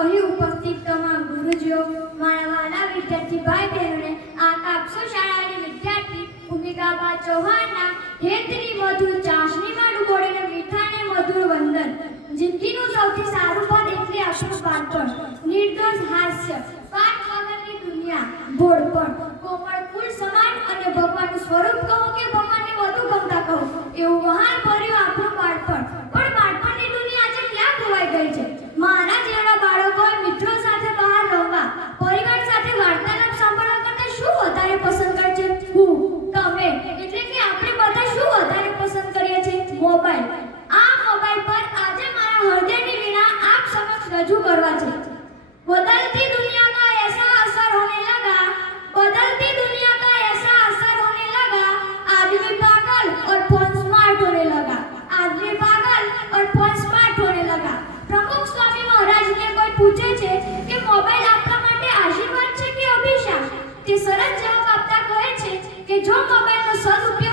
અહીં ઉપસ્થિત તમામ ગુરુજીઓ, મારા વાલા વિદ્યાર્થી ભાઈ બહેનોને આ કાપસો શાળાની વિદ્યાર્થી ભૂમિકાબા ચૌહાણના હેતની મધુર ચાસણીમાં ડૂબોડીને મીઠાને મધુર વંદન. જિંદગીનું સૌથી સારું પદ એટલે આપણું બાળપણ. નિર્દોષ હાસ્ય, પાઠ વગરની દુનિયા, ભોળપણ, કોમળ ફૂલ સમાન અને ભગવાનનું સ્વરૂપ કહો કે ભગવાનને વધુ ગમતા કહો એવું વહાણ ભર્યું આપણું બાળપણ. પણ બાળપણની દુનિયા આજે ક્યાં ખોવાઈ ગઈ છે? મારા જેવા બાળકોએ મિત્રો સાથે બહાર રમવા, પરિવાર સાથે વાર્તાલાપ સાંભળવા કરતાં શું વધારે પસંદ કરે છે? હું, તમે, એટલે કે આપણે બધા શું વધારે પસંદ કરીએ છીએ? મોબાઈલ. આ મોબાઈલ પર આજે મારા હૃદયની વીણા આપ સમક્ષ રજૂ કરવા છે. बदलती दुनिया का ऐसा असर होने लगा, बदलती दुनिया का ऐसा असर होने लगा, आदमी पागल और फोन स्मार्ट होने लगा, आदमी पागल और फोन स्मार्ट होने लगा. प्रमुख स्वामी महाराज ने कोई पूछे છે કે મોબાઈલ આપણા માટે આશીર્વાદ છે કે અભિશાપ? તે સરસ જવાબ આપતા કહે છે કે જો મોબાઈલનો સદુપયોગ